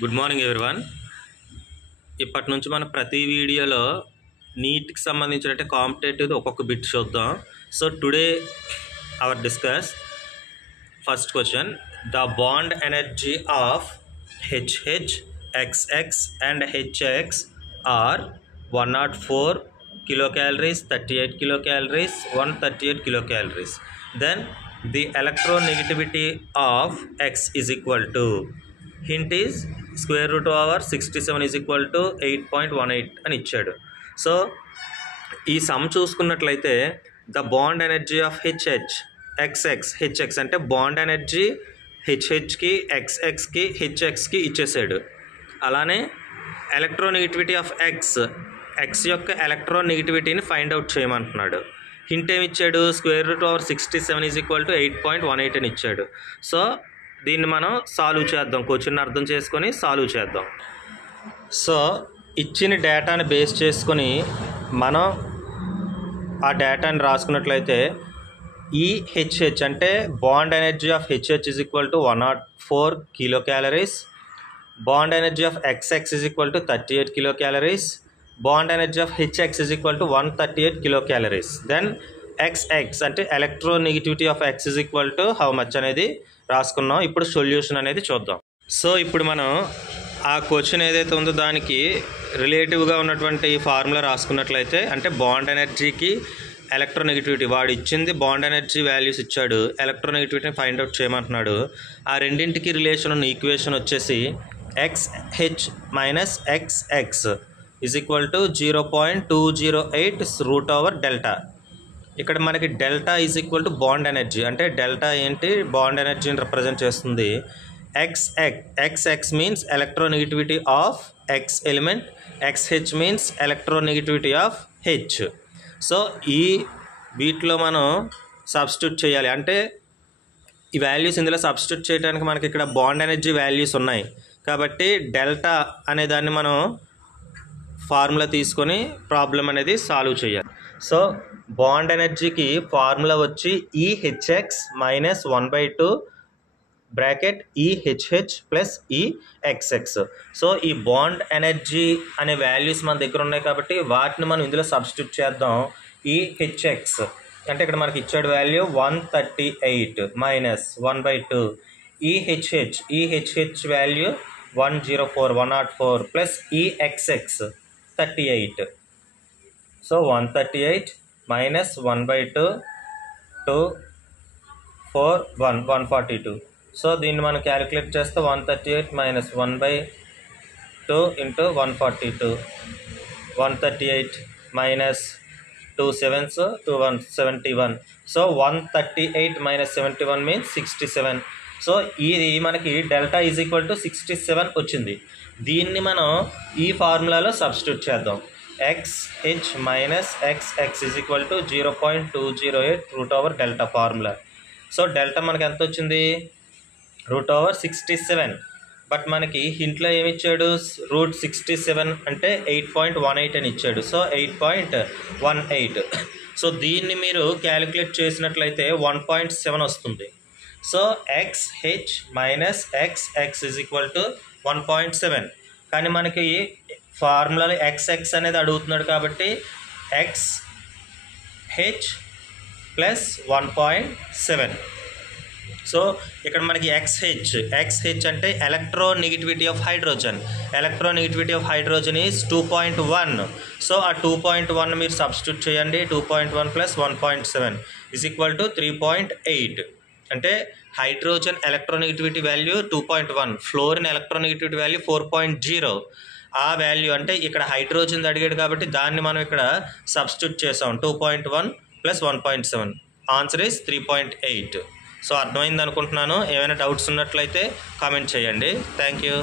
Good morning everyone. ఇప్పటి నుంచి మనం ప్రతి వీడియోలో నీట్కి సంబంధించిన కాంపిటేటివ్ ఒక్కొక్క బిట్ చూద్దాం. So today our discuss first question. The bond energy of HH, XX and HX are 104 kilocalories, 38 kilocalories, 138 kilocalories. Then the electronegativity of X is equal to, hint is square root over 67 is equal to 8.18 అని ఇచ్చాడు. So ఈ some చూసుకున్నట్లయితే the bond energy of HH, XX, HX అంటే bond energy HHకి, XXకి, HXకి ఇచ్చేసాడు. అలానే electronegativity of X యొక్క ఎలక్ట్రోనెగటివిటీని find out చేయమంటున్నాడు. Hint ఏమి ఇచ్చాడు? Square root over 67 is equal to 8.18 అని ఇచ్చాడు. సో దీన్ని మనం సాల్వ్ చేద్దాం, క్వశ్చన్ అర్థం చేసుకొని సాల్వ్ చేద్దాం. సో ఇచ్చిన డేటాని బేస్ చేసుకొని మనం ఆ డేటాని రాసుకున్నట్లయితే ఈ HH అంటే bond energy of HH is equal to 104 kilocalories, bond energy of XX is equal to 38 kilocalories, bond energy of HX is equal to 138 kilocalories. Then XX అంటే electronegativity of X is equal to how much అనేది రాసుకున్నాం. ఇప్పుడు solution అనేది చూద్దాం. So ఇప్పుడు మనం ఆ question ఏదైతే ఉందో దానికి రిలేటివ్గా ఉన్నటువంటి ఫార్ములా రాసుకున్నట్లయితే, అంటే బాండ్ ఎనర్జీకి ఎలక్ట్రోనెగటివిటీ, వాడు ఇచ్చింది బాండ్ ఎనర్జీ వాల్యూస్ ఇచ్చాడు, ఎలక్ట్రోనెగటివిటీని ఫైండ్ అవుట్ చేయమంటున్నాడు. ఆ రెండింటికి రిలేషన్ ఉన్న ఈక్వేషన్ వచ్చేసి XH minus XX is equal to 0.208 root over delta. ఇక్కడ మనకి delta is equal to bond energy, అంటే డెల్టా ఏంటి? బాండ్ ఎనర్జీని రిప్రజెంట్ చేస్తుంది. XX means electronegativity of X element, XH means electronegativity of H. So ఈ వీటిలో మనం సబ్స్టిట్యూట్ చేయాలి, అంటే ఈ వాల్యూస్ ఇందులో సబ్స్టిట్యూట్ చేయడానికి మనకి ఇక్కడ బాండ్ ఎనర్జీ వాల్యూస్ ఉన్నాయి కాబట్టి డెల్టా అనే దాన్ని మనం ఫార్ములా తీసుకొని ప్రాబ్లం అనేది సాల్వ్ చేయాలి. సో బాండ్ ఎనర్జీకి ఫార్ములా వచ్చి EHX minus 1/2 bracket EHH plus EXX. So ఈ బాండ్ ఎనర్జీ అనే వాల్యూస్ మన దగ్గర ఉన్నాయి కాబట్టి వాటిని మనం ఇందులో సబ్స్టిట్యూట్ చేద్దాం. EHX అంటే ఇక్కడ మనకి ఇచ్చాడు value 138 minus 1/2. EHH value 104 plus EXX 38. So 138 minus 1/2 2 4 1 142. So దీన్ని మనం క్యాలిక్యులేట్ చేస్తే 138 minus 1/2 into 142, 138 minus 2 7s 2 1 71. So 138 minus 71 means 67. So ఇది మనకి డెల్టా ఈజ్ ఈక్వల్ టు 67 వచ్చింది. దీన్ని మనం ఈ ఫార్ములాలో సబ్స్టిట్యూట్ చేద్దాం. XH minus XX is equal to 0.208 root over delta formula. So delta మనకి ఎంత వచ్చింది? Root over 67. బట్ మనకి హింట్లో ఏమి ఇచ్చాడు? రూట్ 67 అంటే 8.18 అని ఇచ్చాడు. సో 8.18. సో దీన్ని మీరు క్యాలిక్యులేట్ చేసినట్లయితే 1.7 వస్తుంది. So XH minus XX is equal to 1.7. కానీ మనకి ఫార్ములాలో XX అనేది అడుగుతున్నాడు కాబట్టి XH ప్లస్ 1.7. సో ఇక్కడ మనకి XH అంటే electronegativity of hydrogen. Electronegativity of hydrogen is 2.1. So ఆ 2.1 మీరు సబ్స్టిట్యూట్ చేయండి. 2.1 ప్లస్ 1.7 ఈజ్ ఈక్వల్ టు 3.8. అంటే hydrogen electronegativity value 2.1, fluorine electronegativity value 4.0. ఆ వాల్యూ అంటే ఇక్కడ హైడ్రోజన్ అడిగాడు కాబట్టి దాన్ని మనం ఇక్కడ సబ్స్టిట్యూట్ చేసాం. 2.1 ప్లస్ 1.7, ఆన్సర్ ఈజ్ 3.8. సో అర్థమైంది అనుకుంటున్నాను. ఏమైనా డౌట్స్ ఉన్నట్లయితే కామెంట్ చేయండి. Thank you.